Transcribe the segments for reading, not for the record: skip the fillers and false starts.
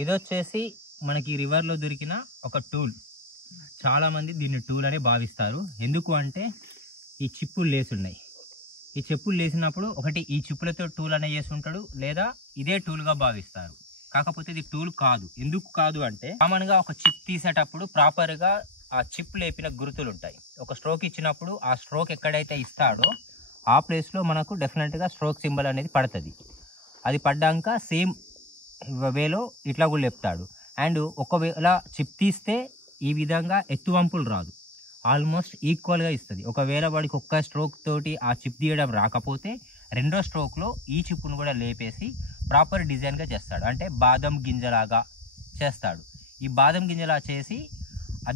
ఇది వచ్చేసి మనకి రివర్లో దొరికిన ఒక టూల్. చాలామంది దీన్ని టూల్ అని భావిస్తారు. ఎందుకు అంటే ఈ చిప్పులు లేసున్నాయి. ఈ చెప్పులు లేసినప్పుడు ఒకటి ఈ చిప్పులతో టూల్ అనే చేసి ఉంటాడు, లేదా ఇదే టూల్గా భావిస్తారు. కాకపోతే ఇది టూల్ కాదు. ఎందుకు కాదు అంటే కామన్గా ఒక చిప్ తీసేటప్పుడు ప్రాపర్గా ఆ చిప్ లేపిన గుర్తులు ఉంటాయి. ఒక స్ట్రోక్ ఇచ్చినప్పుడు ఆ స్ట్రోక్ ఎక్కడైతే ఇస్తాడో ఆ ప్లేస్లో మనకు డెఫినెట్గా స్ట్రోక్ సింబల్ అనేది పడుతుంది. అది పడ్డాక సేమ్ వేలో ఇట్లా కూడా లేపుతాడు. అండ్ ఒకవేళ చిప్ తీస్తే ఈ విధంగా ఎత్తువంపులు రాదు, ఆల్మోస్ట్ ఈక్వల్గా ఇస్తుంది. ఒకవేళ వాడికి ఒక్క స్ట్రోక్ తోటి ఆ చిప్ తీయడం రాకపోతే రెండో స్ట్రోక్లో ఈ చిప్పును కూడా లేపేసి ప్రాపర్ డిజైన్గా చేస్తాడు. అంటే బాదం గింజలాగా చేస్తాడు. ఈ బాదం గింజలా చేసి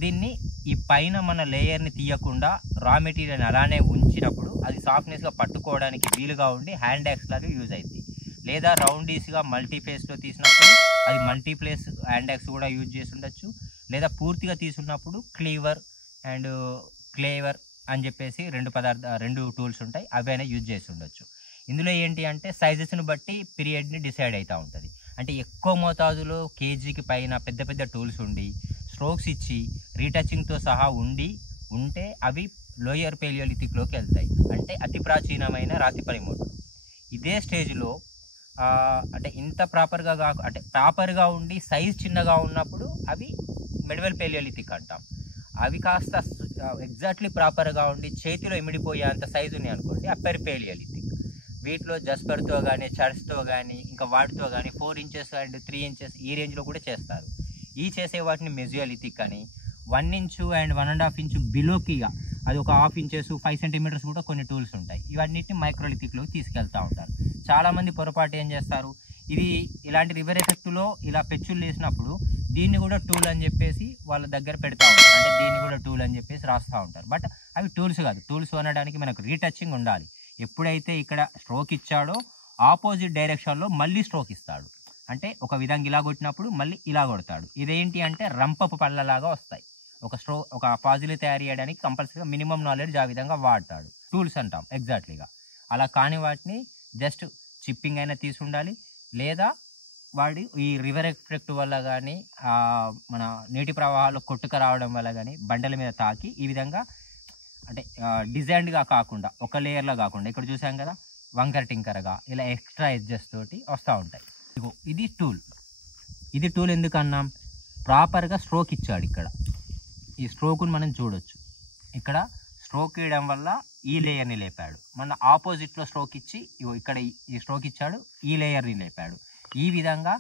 దీన్ని ఈ పైన మన లేయర్ని తీయకుండా రా మెటీరియల్ని అలానే ఉంచినప్పుడు అది సాఫ్ట్నెస్గా పట్టుకోవడానికి వీలుగా ఉండి హ్యాండ్ యాక్స్ లాగా యూజ్ అవుతుంది. లేదా రౌండీస్గా మల్టీఫేస్లో తీసినప్పుడు అది మల్టీప్లేస్ హ్యాండ్ యాక్స్ కూడా యూజ్ చేసి ఉండొచ్చు. లేదా పూర్తిగా తీసుకున్నప్పుడు క్లీవర్ అండ్ క్లేవర్ అని చెప్పేసి రెండు టూల్స్ ఉంటాయి, అవైనా యూజ్ చేసి ఉండొచ్చు. ఇందులో ఏంటి అంటే సైజెస్ని బట్టి పీరియడ్ని డిసైడ్ అవుతూ ఉంటుంది. అంటే ఎక్కువ మోతాదులో కేజీకి పైన పెద్ద పెద్ద టూల్స్ ఉండి స్ట్రోక్స్ ఇచ్చి రీటచింగ్తో సహా ఉంటే అవి లోయర్ పేలియోలిథిక్లోకి వెళ్తాయి. అంటే అతి ప్రాచీనమైన రాతి పనిముట్లు. ఇదే స్టేజ్లో అంటే ఇంత ప్రాపర్గా ఉండి సైజ్ చిన్నగా ఉన్నప్పుడు అవి మిడివల్ పేలియోలిథిక్ అంటాం. అవి కాస్త ఎగ్జాక్ట్లీ ప్రాపర్గా ఉండి చేతిలో ఇమిడిపోయేంత సైజు ఉన్నాయి అనుకోండి, అప్పర్ పేలియోలిథిక్. వీటిలో జస్పర్తో కానీ చర్చ్తో కానీ ఇంకా వాటితో కానీ 4 ఇంచెస్ అండ్ 3 ఇంచెస్ ఈ రేంజ్లో కూడా చేస్తారు. ఈ చేసే వాటిని మెజోలిథిక్ అని, 1 ఇంచు అండ్ 1.5 ఇంచు బిలోకి అది ఒక 1/2 ఇంచెస్ 5 సెంటీమీటర్స్ కూడా కొన్ని టూల్స్ ఉంటాయి. ఇవన్నిటిని మైక్రోలిథిక్లోకి తీసుకెళ్తూ ఉంటారు. చాలామంది పొరపాటు ఏం చేస్తారు, ఇలాంటి రివర్ ఎఫెక్ట్లో ఇలా పెచ్చులు వేసినప్పుడు దీన్ని కూడా టూల్ అని చెప్పేసి వాళ్ళ దగ్గర పెడతా ఉంటారు. అంటే దీన్ని కూడా టూల్ అని చెప్పేసి రాస్తూ ఉంటారు. బట్ అవి టూల్స్ కాదు. టూల్స్ అనడానికి మనకు రీటచింగ్ ఉండాలి. ఎప్పుడైతే ఇక్కడ స్ట్రోక్ ఇచ్చాడో ఆపోజిట్ డైరెక్షన్లో మళ్ళీ స్ట్రోక్ ఇస్తాడు. అంటే ఒక విధంగా ఇలా కొట్టినప్పుడు మళ్ళీ ఇలా కొడతాడు. ఇదేంటి అంటే రంపపు పళ్ళలాగా వస్తాయి. ఒక పాజిల్ తయారు చేయడానికి కంపల్సరీగా మినిమం నాలెడ్జ్ ఆ విధంగా వాడతాడు. టూల్స్ అంటాం ఎగ్జాక్ట్లీగా. అలా కాని వాటిని జస్ట్ చిప్పింగ్ అయినా తీసి ఉండాలి, లేదా వాడి ఈ రివర్ ఎఫెక్ట్ వల్ల కానీ మన నీటి ప్రవాహాలు కొట్టుక రావడం వల్ల కానీ బండల మీద తాకి ఈ విధంగా అంటే డిజైన్డ్గా కాకుండా ఒక లేయర్లో కాకుండా ఇక్కడ చూసాం కదా వంకర్ టింకర్గా ఇలా ఎక్స్ట్రా ఎడ్జెస్ తోటి వస్తూ ఉంటాయి. ఇది టూల్ ఎందుకు అన్నాం, ప్రాపర్గా స్ట్రోక్ ఇచ్చాడు. ఇక్కడ ఈ స్ట్రోక్ను మనం చూడొచ్చు. ఇక్కడ స్ట్రోక్ ఇవ్వడం వల్ల ఈ లేయర్ని లేపాడు. మన ఆపోజిట్లో స్ట్రోక్ ఇచ్చి ఇక్కడ ఈ స్ట్రోక్ ఇచ్చాడు, ఈ లేయర్ని లేపాడు. ఈ విధంగా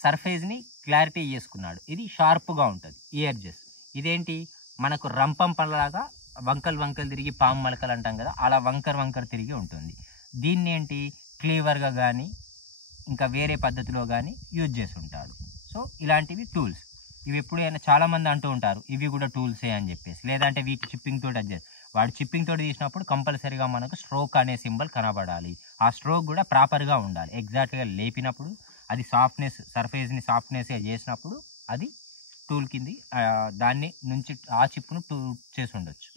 సర్ఫేస్ని క్లారిటీ చేసుకున్నాడు. ఇది షార్ప్గా ఉంటుంది ఈ ఎడ్జెస్. ఇదేంటి మనకు రంపం పళ్ళలాగా వంకలు తిరిగి పాము మలకలు అంటాం కదా, అలా వంకర్ తిరిగి ఉంటుంది. దీన్ని ఏంటి క్లీవర్గా కానీ ఇంకా వేరే పద్ధతిలో కానీ యూజ్ చేసి ఉంటాడు. సో ఇలాంటివి టూల్స్. ఇవి ఎప్పుడైనా చాలామంది అంటూ ఉంటారు ఇవి కూడా టూల్సే అని చెప్పేసి, లేదంటే వీటి చిప్పింగ్ తోటి అడ్జస్ట్. వాడు చిప్పింగ్ తోటి తీసినప్పుడు కంపల్సరీగా మనకు స్ట్రోక్ అనే సింబల్ కనబడాలి. ఆ స్ట్రోక్ కూడా ప్రాపర్గా ఉండాలి. ఎగ్జాక్ట్గా లేపినప్పుడు అది సర్ఫేస్ని సాఫ్ట్నెస్గా చేసినప్పుడు అది టూల్ కింది దాన్ని నుంచి ఆ చిప్ను టూల్ చేసి ఉండొచ్చు.